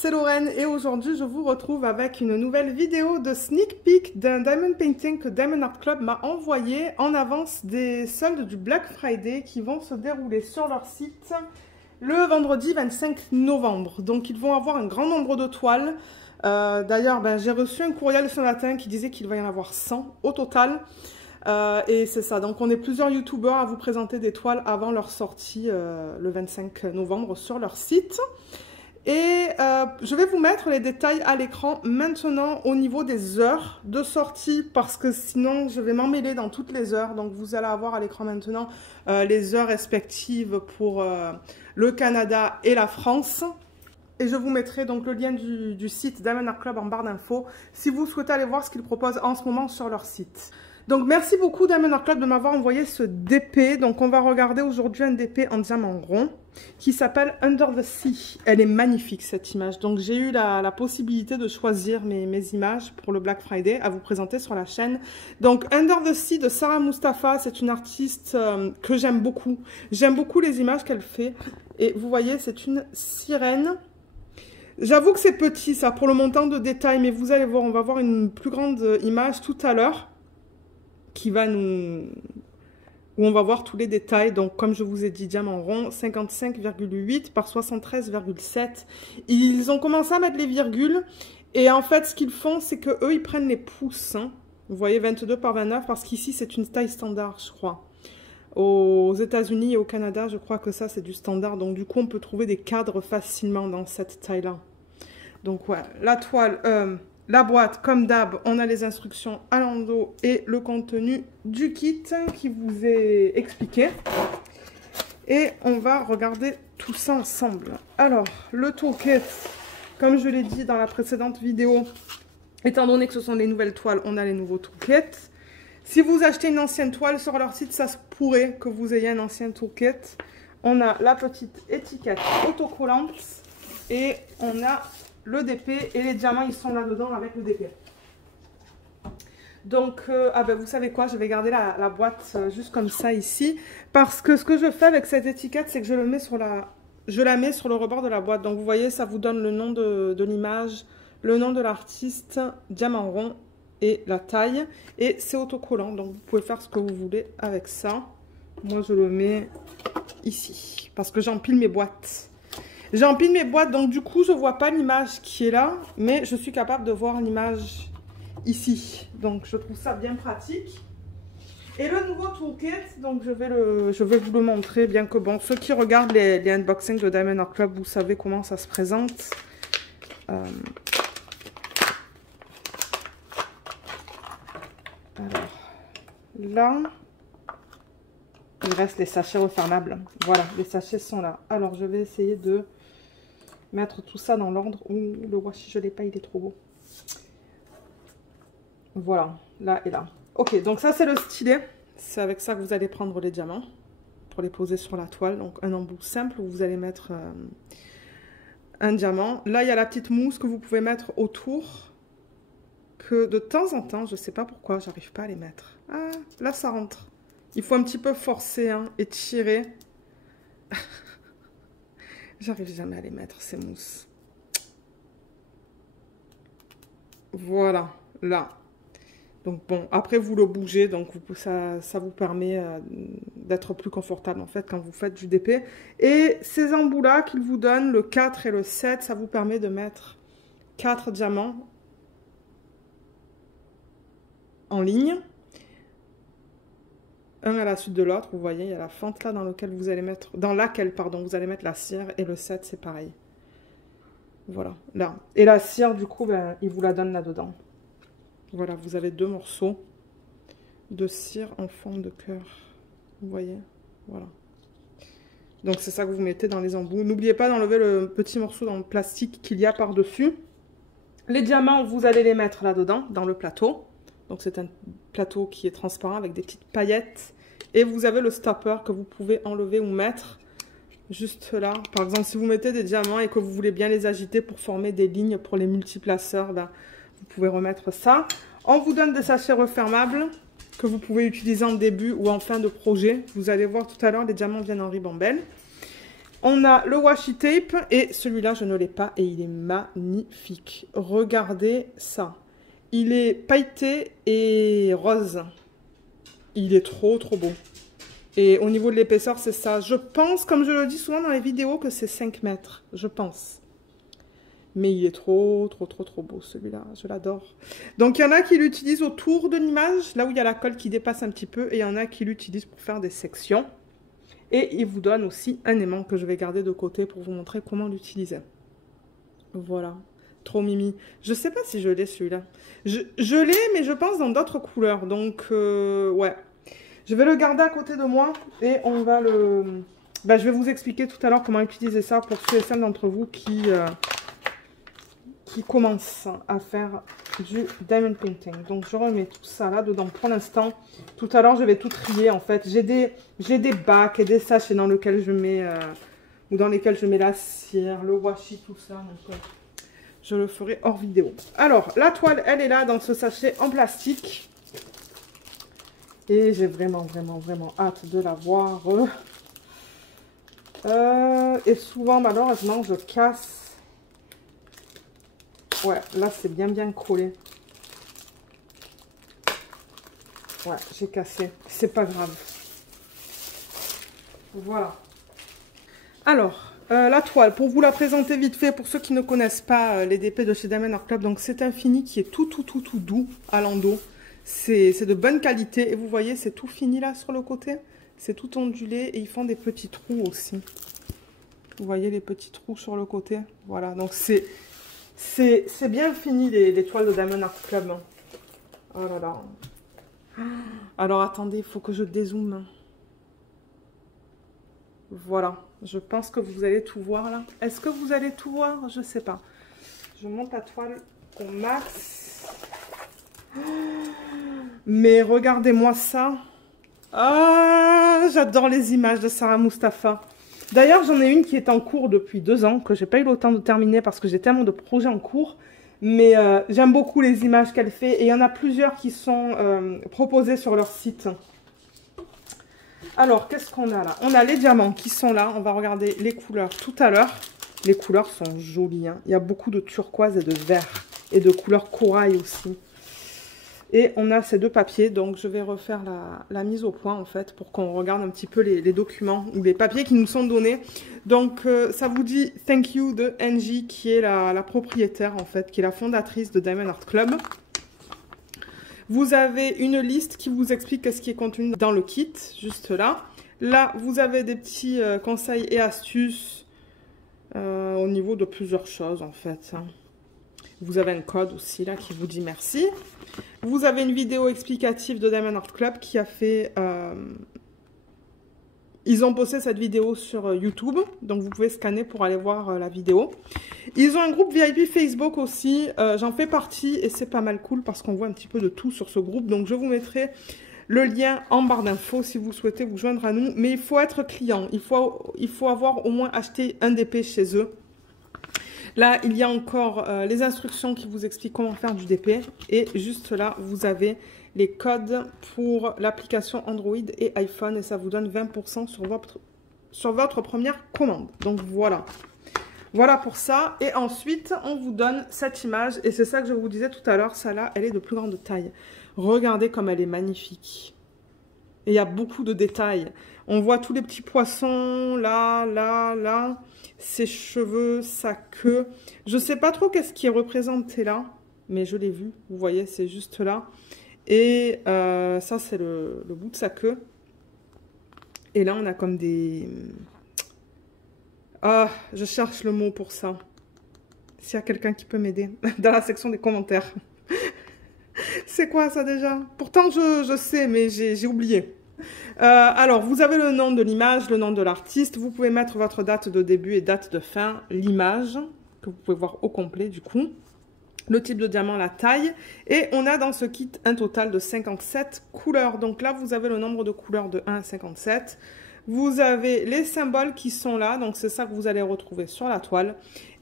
c'est Lorraine et aujourd'hui je vous retrouve avec une nouvelle vidéo de sneak peek d'un diamond painting que Diamond Art Club m'a envoyé en avance des soldes du Black Friday qui vont se dérouler sur leur site le vendredi 25 novembre. Donc ils vont avoir un grand nombre de toiles. D'ailleurs j'ai reçu un courriel ce matin qui disait qu'il va y en avoir 100 au total. Et c'est ça, donc on est plusieurs youtubeurs à vous présenter des toiles avant leur sortie le 25 novembre sur leur site. Et je vais vous mettre les détails à l'écran maintenant au niveau des heures de sortie parce que sinon je vais m'emmêler dans toutes les heures. Donc vous allez avoir à l'écran maintenant les heures respectives pour le Canada et la France. Et je vous mettrai donc le lien du site Diamond Art Club en barre d'infos si vous souhaitez aller voir ce qu'ils proposent en ce moment sur leur site. Donc merci beaucoup Diamond Art Club de m'avoir envoyé ce DP. Donc on va regarder aujourd'hui un DP en diamant rond qui s'appelle Under the Sea. Elle est magnifique cette image. Donc j'ai eu la possibilité de choisir mes images pour le Black Friday à vous présenter sur la chaîne. Donc Under the Sea de Sarah Mustafa, c'est une artiste que j'aime beaucoup. J'aime beaucoup les images qu'elle fait. Et vous voyez, c'est une sirène. J'avoue que c'est petit ça pour le montant de détail, mais vous allez voir, on va voir une plus grande image tout à l'heure qui va où on va voir tous les détails. Donc comme je vous ai dit, diamant rond 55,8 par 73,7. Ils ont commencé à mettre les virgules et en fait ce qu'ils font c'est que eux ils prennent les pouces, hein. Vous voyez 22 par 29 parce qu'ici c'est une taille standard je crois. Aux États-Unis et au Canada je crois que ça c'est du standard, donc du coup on peut trouver des cadres facilement dans cette taille là. Donc ouais, la toile la boîte, comme d'hab, on a les instructions à l'endos et le contenu du kit qui vous est expliqué. Et on va regarder tout ça ensemble. Alors, le toolkit, comme je l'ai dit dans la précédente vidéo, étant donné que ce sont les nouvelles toiles, on a les nouveaux toolkits. Si vous achetez une ancienne toile sur leur site, ça se pourrait que vous ayez un ancien toolkit. On a la petite étiquette autocollante et on a le DP et les diamants ils sont là dedans avec le DP. Donc vous savez quoi, je vais garder la boîte juste comme ça ici parce que ce que je fais avec cette étiquette c'est que je la mets sur le rebord de la boîte. Donc vous voyez, ça vous donne le nom de l'image, le nom de l'artiste, diamant rond et la taille, et c'est autocollant donc vous pouvez faire ce que vous voulez avec ça. Moi je le mets ici parce que j'empile mes boîtes. J'empile mes boîtes, donc du coup, je ne vois pas l'image qui est là, mais je suis capable de voir l'image ici. Donc, je trouve ça bien pratique. Et le nouveau toolkit, donc je vais vous le montrer, bien que bon, ceux qui regardent les unboxings de Diamond Art Club, vous savez comment ça se présente. Alors, là, il reste les sachets refermables. Voilà, les sachets sont là. Alors, je vais essayer de mettre tout ça dans l'ordre. Le washi, je ne l'ai pas, il est trop beau. Voilà, là et là. Ok, donc ça, c'est le stylet. C'est avec ça que vous allez prendre les diamants pour les poser sur la toile. Donc, un embout simple où vous allez mettre un diamant. Là, il y a la petite mousse que vous pouvez mettre autour. Que de temps en temps, je ne sais pas pourquoi, j'arrive pas à les mettre. Ah, là, ça rentre. Il faut un petit peu forcer hein, et tirer. J'arrive jamais à les mettre, ces mousses. Voilà, là. Donc bon, après vous le bougez, donc ça vous permet d'être plus confortable en fait quand vous faites du DP. Et ces embouts-là qu'ils vous donnent, le 4 et le 7, ça vous permet de mettre 4 diamants en ligne. Un à la suite de l'autre, vous voyez, il y a la fente là dans laquelle vous allez mettre la cire, et le 7 c'est pareil. Voilà, là. Et la cire, du coup, il vous la donne là-dedans. Voilà, vous avez 2 morceaux de cire en forme de cœur. Vous voyez, voilà. Donc c'est ça que vous mettez dans les embouts. N'oubliez pas d'enlever le petit morceau dans le plastique qu'il y a par-dessus. Les diamants, vous allez les mettre là-dedans, dans le plateau. Donc c'est un plateau qui est transparent avec des petites paillettes. Et vous avez le stopper que vous pouvez enlever ou mettre juste là. Par exemple, si vous mettez des diamants et que vous voulez bien les agiter pour former des lignes pour les multiplaceurs, vous pouvez remettre ça. On vous donne des sachets refermables que vous pouvez utiliser en début ou en fin de projet. Vous allez voir tout à l'heure, les diamants viennent en ribambelle. On a le washi tape et celui-là, je ne l'ai pas et il est magnifique. Regardez ça. Il est pailleté et rose. Il est trop beau. Et au niveau de l'épaisseur, c'est ça. Je pense, comme je le dis souvent dans les vidéos, que c'est 5 mètres. Je pense. Mais il est trop beau celui-là. Je l'adore. Donc, il y en a qui l'utilisent autour de l'image, là où il y a la colle qui dépasse un petit peu. Et il y en a qui l'utilisent pour faire des sections. Et il vous donne aussi un aimant que je vais garder de côté pour vous montrer comment l'utiliser. Voilà. Trop mimi. Je sais pas si je l'ai celui-là. Je l'ai, mais je pense dans d'autres couleurs. Donc, ouais. Je vais le garder à côté de moi et on va le... je vais vous expliquer tout à l'heure comment utiliser ça pour ceux et celles d'entre vous qui commencent à faire du diamond painting. Donc, je remets tout ça là-dedans pour l'instant. Tout à l'heure, je vais tout trier en fait. J'ai des bacs et des sachets dans lesquels je mets... ou dans lesquels je mets la cire, le washi, tout ça. Donc, je le ferai hors vidéo. Alors, la toile, elle est là dans ce sachet en plastique. Et j'ai vraiment hâte de la voir. Et souvent, malheureusement, je casse. Ouais, là, c'est bien collé. Ouais, j'ai cassé. C'est pas grave. Voilà. Alors, la toile, pour vous la présenter vite fait, pour ceux qui ne connaissent pas les DP de chez Diamond Art Club, donc c'est un fini qui est tout doux à l'endos. C'est de bonne qualité. Et vous voyez, c'est tout fini là sur le côté. C'est tout ondulé et ils font des petits trous aussi. Vous voyez les petits trous sur le côté. Voilà, donc c'est bien fini les toiles de Diamond Art Club. Oh là là. Alors attendez, il faut que je dézoome. Voilà, je pense que vous allez tout voir là. Est-ce que vous allez tout voir? Je sais pas. Je monte la toile au max. Mais regardez-moi ça. Ah, j'adore les images de Sarah Mustafa. D'ailleurs, j'en ai une qui est en cours depuis 2 ans, que j'ai pas eu le temps de terminer parce que j'ai tellement de projets en cours. Mais j'aime beaucoup les images qu'elle fait. Et il y en a plusieurs qui sont proposées sur leur site. Alors, qu'est-ce qu'on a là? On a les diamants qui sont là. On va regarder les couleurs tout à l'heure. Les couleurs sont jolies. Hein. Il y a beaucoup de turquoise et de vert. Et de couleur corail aussi. Et on a ces 2 papiers. Donc, je vais refaire la mise au point, en fait, pour qu'on regarde un petit peu les documents ou les papiers qui nous sont donnés. Donc, ça vous dit « Thank you » de Angie, qui est la propriétaire, en fait, qui est la fondatrice de Diamond Art Club. Vous avez une liste qui vous explique ce qui est contenu dans le kit, juste là. Là, vous avez des petits conseils et astuces au niveau de plusieurs choses, en fait. Vous avez un code aussi, là, qui vous dit merci. Vous avez une vidéo explicative de Diamond Art Club qui a fait... Ils ont posté cette vidéo sur YouTube, donc vous pouvez scanner pour aller voir la vidéo. Ils ont un groupe VIP Facebook aussi, j'en fais partie et c'est pas mal cool parce qu'on voit un petit peu de tout sur ce groupe. Donc je vous mettrai le lien en barre d'infos si vous souhaitez vous joindre à nous. Mais il faut être client, il faut avoir au moins acheté un DP chez eux. Là, il y a encore les instructions qui vous expliquent comment faire du DP. Et juste là, vous avez les codes pour l'application Android et iPhone. Et ça vous donne 20% sur votre première commande. Donc voilà. Voilà pour ça. Et ensuite, on vous donne cette image. Et c'est ça que je vous disais tout à l'heure. Celle-là, elle est de plus grande taille. Regardez comme elle est magnifique. Et il y a beaucoup de détails. On voit tous les petits poissons, là, là, là. Ses cheveux, sa queue. Je ne sais pas trop qu'est-ce qui est représenté là. Mais je l'ai vu. Vous voyez, c'est juste là. Et ça, c'est le bout de sa queue. Et là, on a comme des... Ah, je cherche le mot pour ça. S'il y a quelqu'un qui peut m'aider dans la section des commentaires. C'est quoi ça déjà? Pourtant, je sais, mais j'ai oublié. Alors, vous avez le nom de l'image, le nom de l'artiste. Vous pouvez mettre votre date de début et date de fin. L'image, que vous pouvez voir au complet du coup. Le type de diamant, la taille. Et on a dans ce kit un total de 57 couleurs. Donc là, vous avez le nombre de couleurs de 1 à 57. Vous avez les symboles qui sont là. Donc c'est ça que vous allez retrouver sur la toile.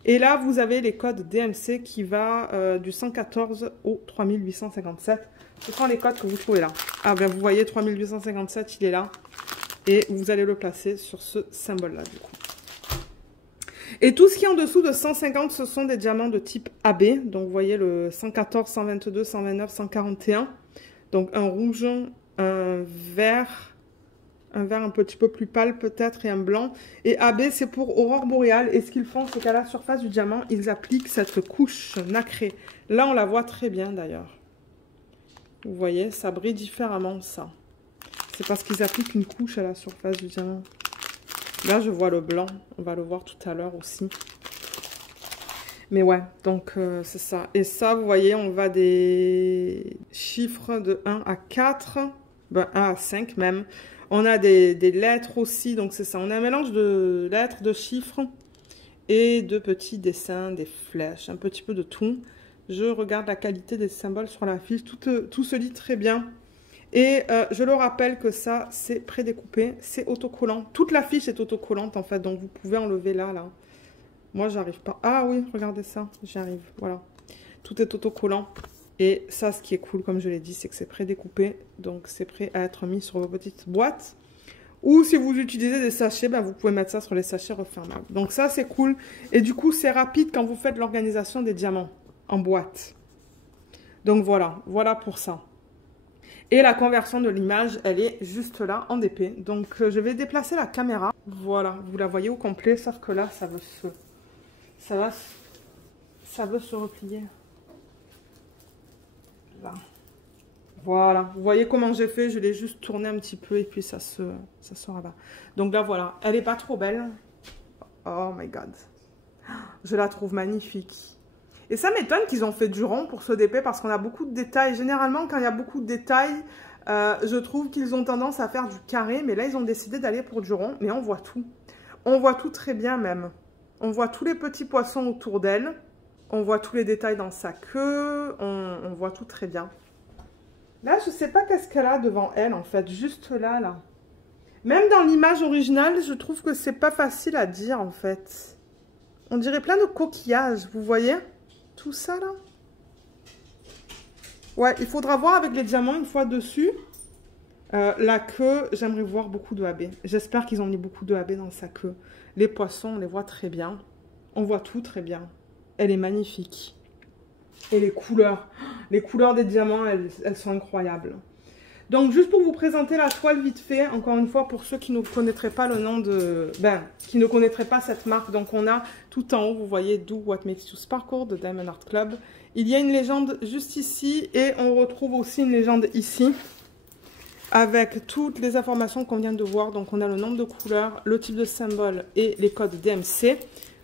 Et là, vous avez les codes DMC qui va du 114 au 3857. Ce sont les codes que vous trouvez là. Ah ben vous voyez 3857, il est là. Et vous allez le placer sur ce symbole-là du coup. Et tout ce qui est en dessous de 150, ce sont des diamants de type AB. Donc, vous voyez le 114, 122, 129, 141. Donc, un rouge, un vert un petit peu plus pâle peut-être et un blanc. Et AB, c'est pour aurore boréale. Et ce qu'ils font, c'est qu'à la surface du diamant, ils appliquent cette couche nacrée. Là, on la voit très bien d'ailleurs. Vous voyez, ça brille différemment, ça. C'est parce qu'ils appliquent une couche à la surface du diamant. Là, je vois le blanc. On va le voir tout à l'heure aussi. Mais ouais, donc c'est ça. Et ça, vous voyez, on va des chiffres de 1 à 4. Ben, 1 à 5 même. On a des lettres aussi. Donc c'est ça. On a un mélange de lettres, de chiffres et de petits dessins, des flèches. Un petit peu de tout. Je regarde la qualité des symboles sur la fiche. Tout se lit très bien. Et je le rappelle que ça, c'est prédécoupé, c'est autocollant. Toute la fiche est autocollante en fait, donc vous pouvez enlever là. Moi, j'arrive pas. Ah oui, regardez ça, j'y arrive, voilà. Tout est autocollant. Et ça, ce qui est cool, comme je l'ai dit, c'est que c'est prédécoupé. Donc, c'est prêt à être mis sur vos petites boîtes. Ou si vous utilisez des sachets, ben, vous pouvez mettre ça sur les sachets refermables. Donc ça, c'est cool. Et du coup, c'est rapide quand vous faites l'organisation des diamants en boîte. Donc voilà, voilà pour ça. Et la conversion de l'image, elle est juste là, en DP. Donc, je vais déplacer la caméra. Voilà, vous la voyez au complet, sauf que là, ça veut se replier. Là. Voilà, vous voyez comment j'ai fait, je l'ai juste tourné un petit peu et puis ça se rabat. Donc là, voilà, elle n'est pas trop belle. Oh my god. Je la trouve magnifique. Et ça m'étonne qu'ils ont fait du rond pour ce DP parce qu'on a beaucoup de détails. Généralement, quand il y a beaucoup de détails, je trouve qu'ils ont tendance à faire du carré. Mais là, ils ont décidé d'aller pour du rond. Mais on voit tout. On voit tout très bien même. On voit tous les petits poissons autour d'elle. On voit tous les détails dans sa queue. On voit tout très bien. Là, je ne sais pas qu'est-ce qu'elle a devant elle, en fait. Juste là, là. Même dans l'image originale, je trouve que c'est pas facile à dire, en fait. On dirait plein de coquillages, vous voyez ? Tout ça là. Ouais, il faudra voir avec les diamants une fois dessus. La queue, j'aimerais voir beaucoup de AB. J'espère qu'ils ont mis beaucoup de AB dans sa queue. Les poissons, on les voit très bien. On voit tout très bien. Elle est magnifique. Et les couleurs des diamants, elles sont incroyables. Donc, juste pour vous présenter la toile vite fait, encore une fois, pour ceux qui ne connaîtraient pas le nom de... qui ne connaîtraient pas cette marque. Donc, on a tout en haut, vous voyez, Do What Makes You Sparkle de Diamond Art Club. Il y a une légende juste ici et on retrouve aussi une légende ici avec toutes les informations qu'on vient de voir. Donc, on a le nombre de couleurs, le type de symbole et les codes DMC.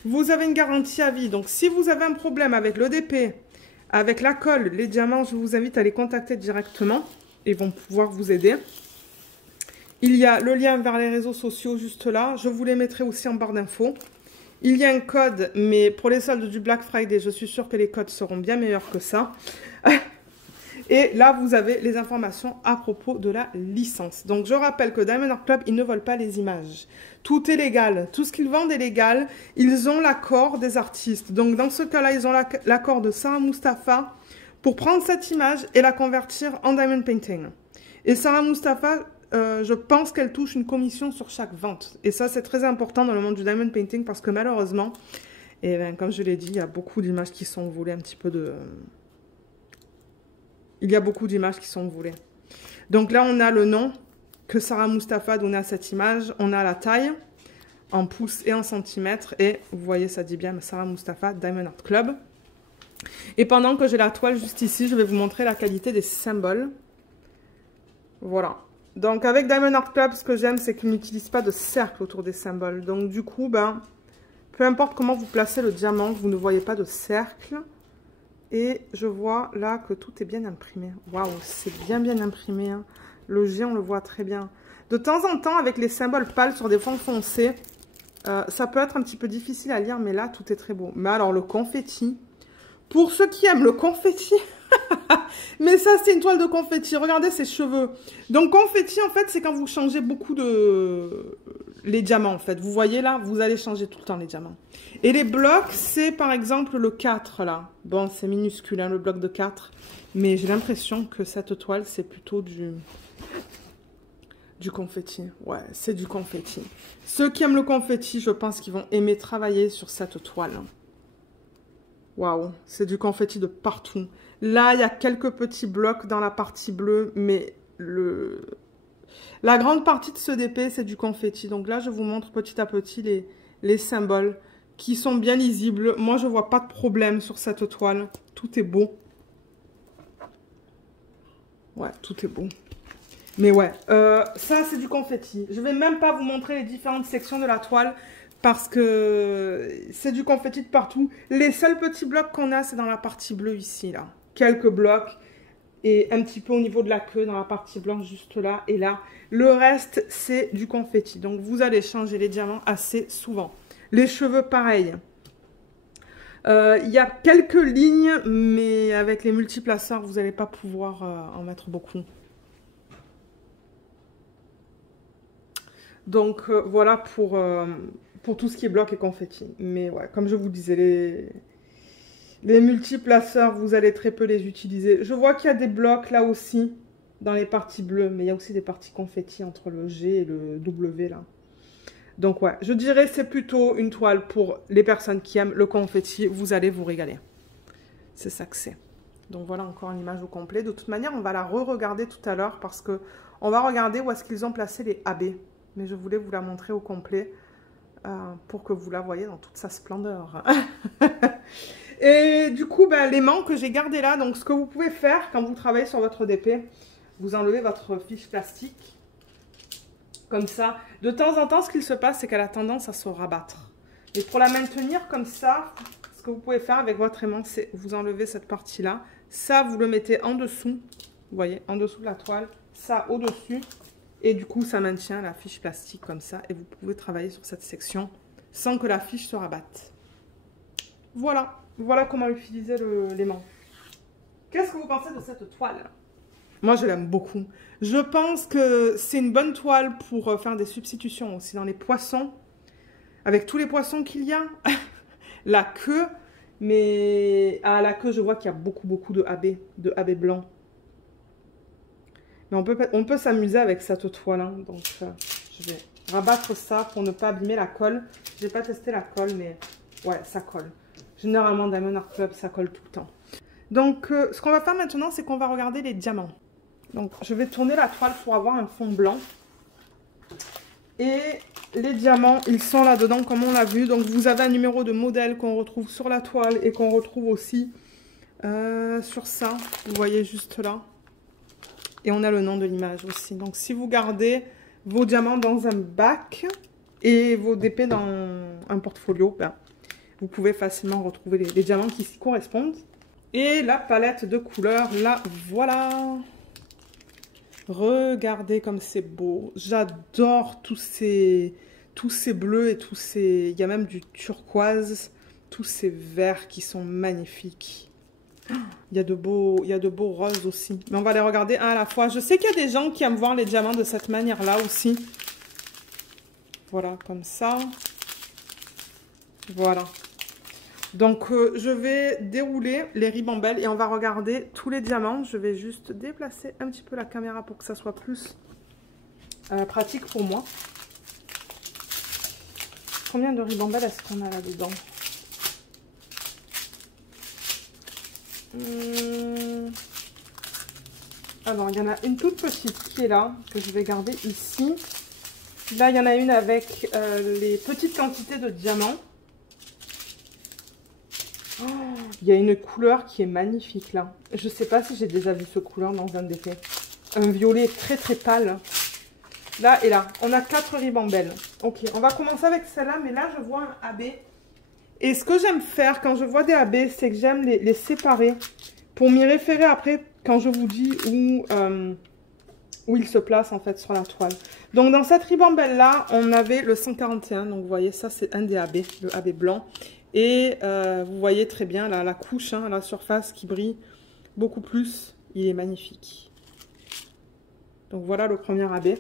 Vous avez une garantie à vie. Donc, si vous avez un problème avec le DP, avec la colle, les diamants, je vous invite à les contacter directement. Ils vont pouvoir vous aider. Il y a le lien vers les réseaux sociaux juste là. Je vous les mettrai aussi en barre d'infos. Il y a un code, mais pour les soldes du Black Friday, je suis sûre que les codes seront bien meilleurs que ça. Et là, vous avez les informations à propos de la licence. Donc, je rappelle que Diamond Art Club, ils ne volent pas les images. Tout est légal. Tout ce qu'ils vendent est légal. Ils ont l'accord des artistes. Donc, dans ce cas-là, ils ont l'accord de Sarah Mustafa pour prendre cette image et la convertir en diamond painting. Et Sarah Mustafa, je pense qu'elle touche une commission sur chaque vente. Et ça, c'est très important dans le monde du diamond painting parce que malheureusement, et bien, comme je l'ai dit, il y a beaucoup d'images qui sont volées un petit peu de... Il y a beaucoup d'images qui sont volées. Donc là, on a le nom que Sarah Mustafa a donné à cette image. On a la taille en pouces et en centimètres. Et vous voyez, ça dit bien Sarah Mustafa, Diamond Art Club. Et pendant que j'ai la toile juste ici, je vais vous montrer la qualité des symboles. Voilà. Donc avec Diamond Art Club, ce que j'aime, c'est qu'ils n'utilisent pas de cercle autour des symboles. Donc du coup, peu importe comment vous placez le diamant, vous ne voyez pas de cercle. Et je vois là que tout est bien imprimé. Waouh, c'est bien imprimé. Hein. Le G, on le voit très bien. De temps en temps, avec les symboles pâles sur des fonds foncés, ça peut être un petit peu difficile à lire, mais là, tout est très beau. Mais alors, le confetti... Pour ceux qui aiment le confetti, mais ça c'est une toile de confetti, regardez ses cheveux. Donc confetti en fait c'est quand vous changez beaucoup les diamants en fait. Vous voyez là, vous allez changer tout le temps les diamants. Et les blocs c'est par exemple le 4 là. Bon c'est minuscule hein, le bloc de 4. Mais j'ai l'impression que cette toile c'est plutôt du Du confetti, ouais, c'est du confetti. Ceux qui aiment le confetti, je pense qu'ils vont aimer travailler sur cette toile. Waouh, c'est du confetti de partout. Là, il y a quelques petits blocs dans la partie bleue, mais la grande partie de ce DP, c'est du confetti. Donc là, je vous montre petit à petit les symboles qui sont bien lisibles. Moi, je vois pas de problème sur cette toile. Tout est beau. Ouais, tout est beau. Mais ouais, ça c'est du confetti. Je vais même pas vous montrer les différentes sections de la toile parce que c'est du confetti de partout. Les seuls petits blocs qu'on a, c'est dans la partie bleue ici, là. Quelques blocs et un petit peu au niveau de la queue dans la partie blanche juste là et là. Le reste, c'est du confetti. Donc vous allez changer les diamants assez souvent. Les cheveux, pareil. Il y a quelques lignes, mais avec les multiplaceurs, vous n'allez pas pouvoir en mettre beaucoup. Donc voilà pour tout ce qui est bloc et confetti. Mais ouais, comme je vous disais, les multiplaceurs, vous allez très peu les utiliser. Je vois qu'il y a des blocs là aussi, dans les parties bleues, mais il y a aussi des parties confetti entre le G et le W là. Donc ouais, je dirais c'est plutôt une toile pour les personnes qui aiment le confetti. Vous allez vous régaler. C'est ça que c'est. Donc voilà encore une image au complet. De toute manière, on va la re-regarder tout à l'heure parce que on va regarder où est-ce qu'ils ont placé les AB. Mais je voulais vous la montrer au complet pour que vous la voyez dans toute sa splendeur. Et du coup, ben, l'aimant que j'ai gardé là, donc ce que vous pouvez faire quand vous travaillez sur votre DP, vous enlevez votre fiche plastique, comme ça. De temps en temps, ce qu'il se passe, c'est qu'elle a tendance à se rabattre. Et pour la maintenir comme ça, ce que vous pouvez faire avec votre aimant, c'est vous enlevez cette partie-là. Ça, vous le mettez en dessous, vous voyez, en dessous de la toile, ça au-dessus. Et du coup, ça maintient la fiche plastique comme ça. Et vous pouvez travailler sur cette section sans que la fiche se rabatte. Voilà. Voilà comment utiliser l'aimant. Qu'est-ce que vous pensez de cette toile? Moi, je l'aime beaucoup. Je pense que c'est une bonne toile pour faire des substitutions aussi dans les poissons. Avec tous les poissons qu'il y a. La queue. Mais à la queue, je vois qu'il y a beaucoup de AB blanc. Mais on peut s'amuser avec cette toile. Hein. Donc, je vais rabattre ça pour ne pas abîmer la colle. Je n'ai pas testé la colle, mais ouais, ça colle. Généralement, Diamond Art Club, ça colle tout le temps. Donc, ce qu'on va faire maintenant, c'est qu'on va regarder les diamants. Donc, je vais tourner la toile pour avoir un fond blanc. Et les diamants, ils sont là-dedans, comme on l'a vu. Donc, vous avez un numéro de modèle qu'on retrouve sur la toile et qu'on retrouve aussi sur ça. Vous voyez juste là. Et on a le nom de l'image aussi. Donc, si vous gardez vos diamants dans un bac et vos DP dans un portfolio, ben, vous pouvez facilement retrouver les diamants qui s'y correspondent. Et la palette de couleurs, là, voilà. Regardez comme c'est beau. J'adore tous ces bleus et tous ces... Il y a même du turquoise. Tous ces verts qui sont magnifiques. Il y a de beaux roses aussi. Mais on va les regarder un à la fois. Je sais qu'il y a des gens qui aiment voir les diamants de cette manière-là aussi. Voilà, comme ça. Voilà. Donc, je vais dérouler les ribambelles et on va regarder tous les diamants. Je vais juste déplacer un petit peu la caméra pour que ça soit plus pratique pour moi. Combien de ribambelles est-ce qu'on a là-dedans? Alors, il y en a une toute petite qui est là, que je vais garder ici. Là, il y en a une avec les petites quantités de diamants. Oh, il y a une couleur qui est magnifique là. Je ne sais pas si j'ai déjà vu cette couleur dans un DP. Un violet très très pâle. Là et là, on a 4 ribambelles. Ok, on va commencer avec celle-là, mais là je vois un AB. Et ce que j'aime faire quand je vois des AB, c'est que j'aime les séparer pour m'y référer après quand je vous dis où il se place en fait sur la toile. Donc dans cette ribambelle là, on avait le 141. Donc vous voyez, ça c'est un des AB, le AB blanc. Et vous voyez très bien là, la couche, hein, la surface qui brille beaucoup plus. Il est magnifique. Donc voilà le premier AB.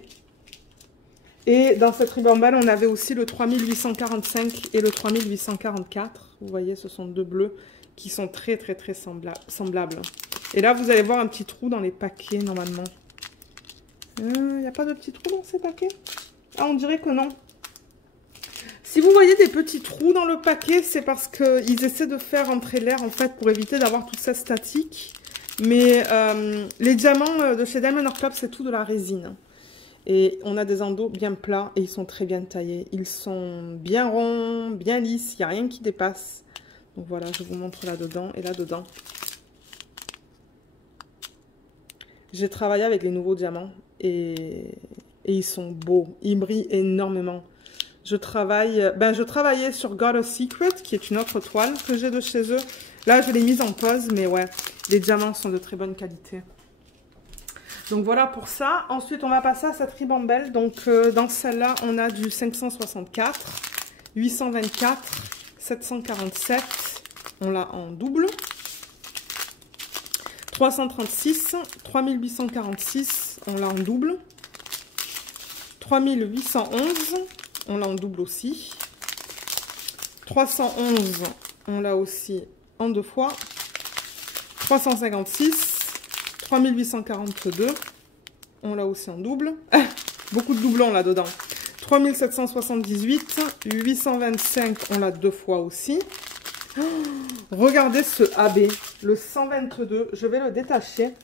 Et dans cette ribambelle, on avait aussi le 3845 et le 3844. Vous voyez, ce sont deux bleus qui sont très très très semblables. Et là, vous allez voir un petit trou dans les paquets normalement. Il n'y a pas de petits trous dans ces paquets? Ah, on dirait que non. Si vous voyez des petits trous dans le paquet, c'est parce qu'ils essaient de faire entrer l'air en fait pour éviter d'avoir toute cette statique. Mais les diamants de chez Diamond Art Club, c'est tout de la résine. Et on a des endos bien plats et ils sont très bien taillés. Ils sont bien ronds, bien lisses, il n'y a rien qui dépasse. Donc voilà, je vous montre là-dedans et là-dedans. J'ai travaillé avec les nouveaux diamants et ils sont beaux. Ils brillent énormément. Je travaillais sur God of Secret, qui est une autre toile que j'ai de chez eux. Là, je l'ai mise en pause, mais ouais, les diamants sont de très bonne qualité. Donc voilà pour ça. Ensuite, on va passer à cette ribambelle. Donc dans celle-là, on a du 564, 824, 747. On l'a en double. 336, 3846. On l'a en double. 3811. On l'a en double aussi. 311. On l'a aussi en deux fois. 356. 3842, on l'a aussi en double. Beaucoup de doublons là-dedans. 3778, 825, on l'a deux fois aussi. Oh, regardez ce AB, le 122. Je vais le détacher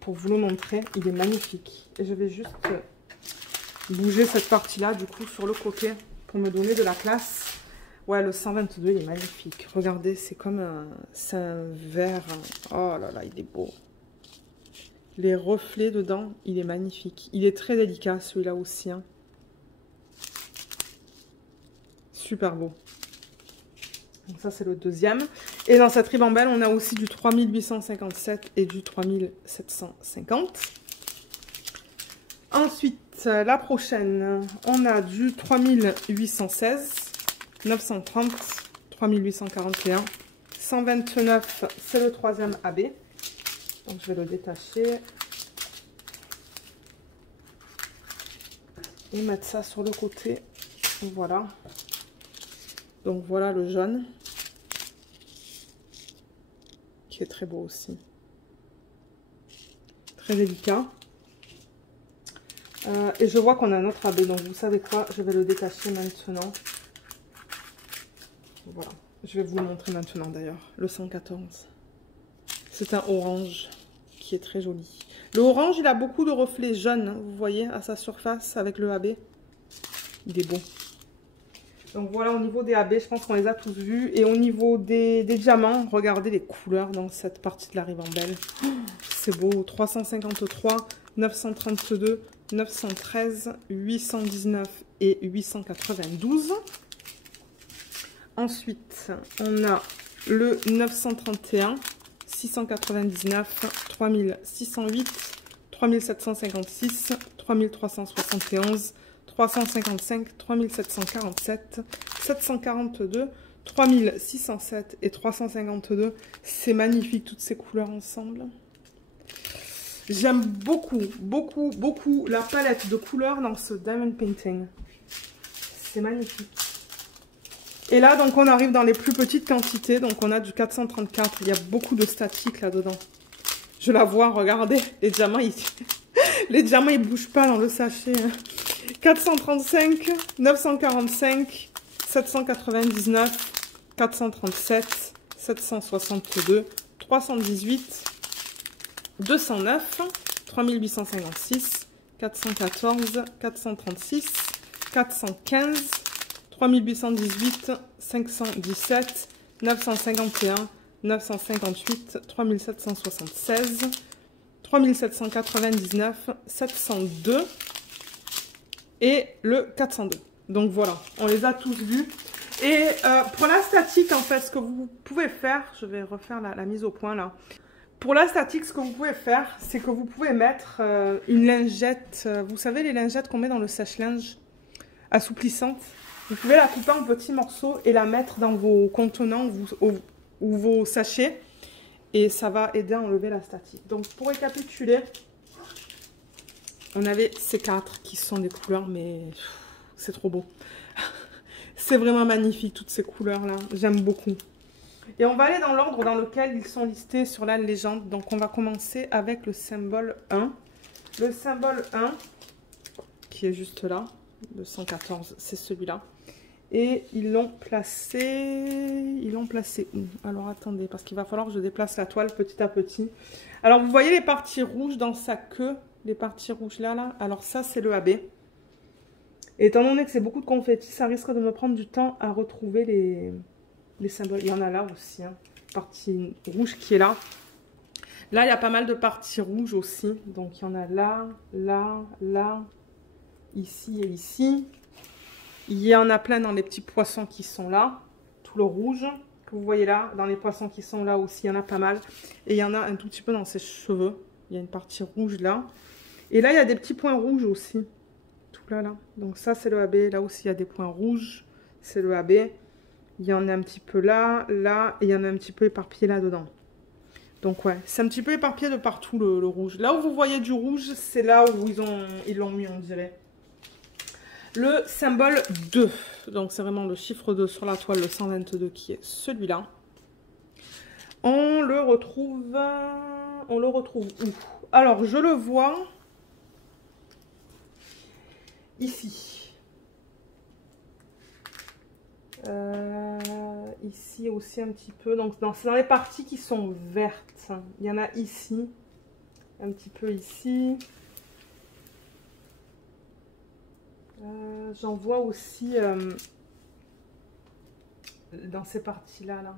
pour vous le montrer. Il est magnifique. Et je vais juste bouger cette partie-là, du coup, sur le côté pour me donner de la classe. Ouais, le 122, il est magnifique. Regardez, c'est comme un... C'est un vert. Oh là là, il est beau. Les reflets dedans, il est magnifique. Il est très délicat, celui-là aussi. Hein. Super beau. Donc ça, c'est le deuxième. Et dans cette ribambelle, on a aussi du 3857 et du 3750. Ensuite, la prochaine, on a du 3816. 930, 3841, 129, c'est le troisième AB. Donc je vais le détacher. Et mettre ça sur le côté. Voilà. Donc voilà le jaune. Qui est très beau aussi. Très délicat. Et je vois qu'on a un autre AB. Donc vous savez quoi? Je vais le détacher maintenant. Voilà, je vais vous le montrer maintenant d'ailleurs, le 114. C'est un orange qui est très joli. Le orange, il a beaucoup de reflets jaunes, vous voyez, à sa surface avec le AB. Il est beau. Donc voilà, au niveau des AB, je pense qu'on les a tous vus. Et au niveau des diamants, regardez les couleurs dans cette partie de la ribambelle. Oh, c'est beau, 353, 932, 913, 819 et 892. Ensuite, on a le 931, 699, 3608, 3756, 3371, 355, 3747, 742, 3607 et 352. C'est magnifique, toutes ces couleurs ensemble. J'aime beaucoup, beaucoup, beaucoup la palette de couleurs dans ce Diamond Painting. C'est magnifique. Et là, donc, on arrive dans les plus petites quantités. Donc, on a du 434. Il y a beaucoup de statique là-dedans. Je la vois, regardez. Les diamants, ils bougent pas dans le sachet. 435, 945, 799, 437, 762, 318, 209, 3856, 414, 436, 415, 3818, 517, 951, 958, 3776, 3799, 702 et le 402. Donc voilà, on les a tous vus. Et pour la statique, en fait, ce que vous pouvez faire, je vais refaire la mise au point là. Pour la statique, ce que vous pouvez faire, c'est que vous pouvez mettre une lingette, vous savez les lingettes qu'on met dans le sèche-linge assouplissante. Vous pouvez la couper en petits morceaux et la mettre dans vos contenants ou vos sachets. Et ça va aider à enlever la statique. Donc pour récapituler, on avait ces quatre qui sont des couleurs, mais c'est trop beau. C'est vraiment magnifique toutes ces couleurs-là. J'aime beaucoup. Et on va aller dans l'ordre dans lequel ils sont listés sur la légende. Donc on va commencer avec le symbole 1. Le symbole 1, qui est juste là, le 114, c'est celui-là. Et ils l'ont placé où? Alors attendez, parce qu'il va falloir que je déplace la toile petit à petit. Alors vous voyez les parties rouges dans sa queue, les parties rouges là. Alors ça c'est le AB. Et étant donné que c'est beaucoup de confettis, ça risque de me prendre du temps à retrouver les symboles. Il y en a là aussi, hein. Partie rouge qui est là. Là il y a pas mal de parties rouges aussi. Donc il y en a là, là, là, ici et ici. Il y en a plein dans les petits poissons qui sont là. Tout le rouge que vous voyez là. Dans les poissons qui sont là aussi, il y en a pas mal. Et il y en a un tout petit peu dans ses cheveux. Il y a une partie rouge là. Et là, il y a des petits points rouges aussi. Tout là, là. Donc ça, c'est le AB. Là aussi, il y a des points rouges. C'est le AB. Il y en a un petit peu là, là. Et il y en a un petit peu éparpillé là-dedans. Donc ouais, c'est un petit peu éparpillé de partout le rouge. Là où vous voyez du rouge, c'est là où ils l'ont mis, on dirait. Le symbole 2, donc c'est vraiment le chiffre 2 sur la toile, le 122 qui est celui-là. On le retrouve où? Alors, je le vois ici. Ici aussi un petit peu, donc c'est dans les parties qui sont vertes. Il y en a ici, un petit peu ici. J'en vois aussi dans ces parties-là. Là.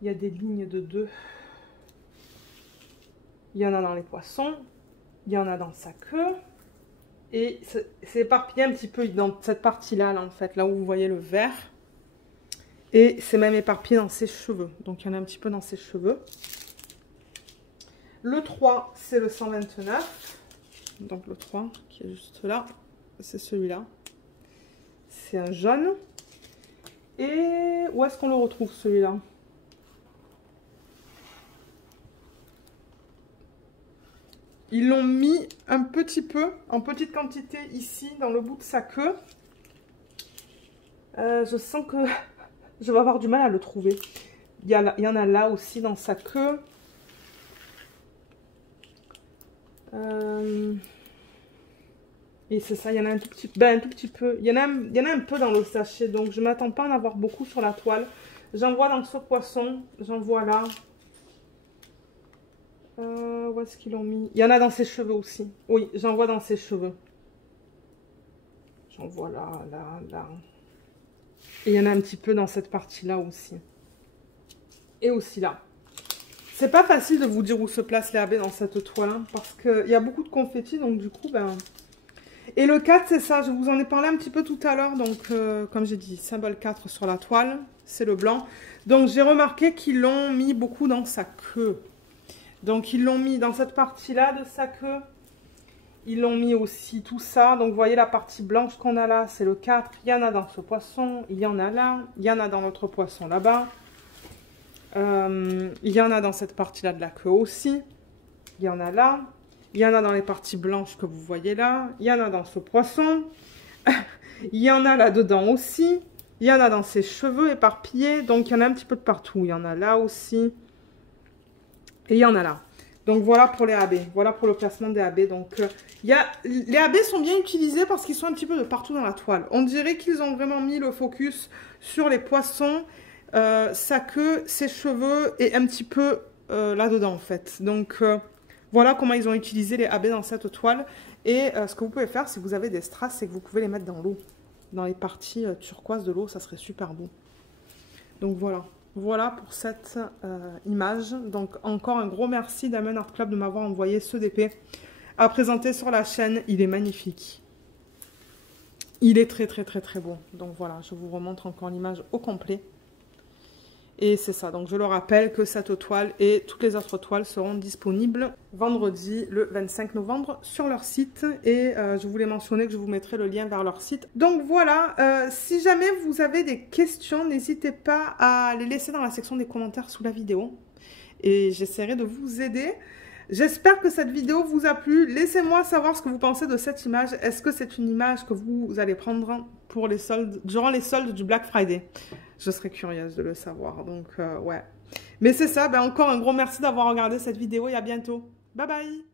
Il y a des lignes de 2. Il y en a dans les poissons. Il y en a dans sa queue. Et c'est éparpillé un petit peu dans cette partie-là, là, en fait, là où vous voyez le vert. Et c'est même éparpillé dans ses cheveux. Donc, il y en a un petit peu dans ses cheveux. Le 3, c'est le 129. Donc le 3 qui est juste là, c'est celui-là. C'est un jaune. Et où est-ce qu'on le retrouve celui-là? Ils l'ont mis un petit peu, en petite quantité ici, dans le bout de sa queue. Je sens que je vais avoir du mal à le trouver. Il y en a là aussi dans sa queue. Et c'est ça, il y en a un tout petit peu. Il y en a un peu dans le sachet, donc je ne m'attends pas à en avoir beaucoup sur la toile. J'en vois dans ce poisson, j'en vois là. Où est-ce qu'ils l'ont mis? Il y en a dans ses cheveux aussi. Oui, j'en vois dans ses cheveux. J'en vois là, là, là. Et il y en a un petit peu dans cette partie-là aussi. Et aussi là. C'est pas facile de vous dire où se place les AB dans cette toile, hein, parce qu'il y a beaucoup de confettis, donc du coup, ben... Et le 4, c'est ça, je vous en ai parlé un petit peu tout à l'heure, donc comme j'ai dit, symbole 4 sur la toile, c'est le blanc. Donc j'ai remarqué qu'ils l'ont mis beaucoup dans sa queue. Donc ils l'ont mis dans cette partie-là de sa queue. Ils l'ont mis aussi tout ça, donc vous voyez la partie blanche qu'on a là, c'est le 4. Il y en a dans ce poisson, il y en a là, il y en a dans l'autre poisson là-bas. Il y en a dans cette partie-là de la queue aussi. Il y en a là. Il y en a dans les parties blanches que vous voyez là. Il y en a dans ce poisson. Il y en a là-dedans aussi. Il y en a dans ses cheveux éparpillés. Donc, il y en a un petit peu de partout. Il y en a là aussi. Et il y en a là. Donc, voilà pour les AB. Voilà pour le placement des AB. Donc, les AB sont bien utilisés parce qu'ils sont un petit peu de partout dans la toile. On dirait qu'ils ont vraiment mis le focus sur les poissons, sa queue, ses cheveux et un petit peu là-dedans, en fait. Donc... voilà comment ils ont utilisé les AB dans cette toile. Et ce que vous pouvez faire, si vous avez des strass, c'est que vous pouvez les mettre dans l'eau. Dans les parties turquoise de l'eau, ça serait super beau. Donc voilà. Voilà pour cette image. Donc encore un gros merci Diamond Art Club de m'avoir envoyé ce DP à présenter sur la chaîne. Il est magnifique. Il est très très très très beau. Donc voilà, je vous remontre encore l'image au complet. Et c'est ça, donc je le rappelle que cette toile et toutes les autres toiles seront disponibles vendredi le 25 novembre sur leur site. Et je voulais mentionner que je vous mettrai le lien vers leur site. Donc voilà, si jamais vous avez des questions, n'hésitez pas à les laisser dans la section des commentaires sous la vidéo. Et j'essaierai de vous aider. J'espère que cette vidéo vous a plu. Laissez-moi savoir ce que vous pensez de cette image. Est-ce que c'est une image que vous allez prendre pour les soldes, durant les soldes du Black Friday? Je serais curieuse de le savoir. Donc, ouais. Mais c'est ça. Ben, encore un gros merci d'avoir regardé cette vidéo et à bientôt. Bye bye!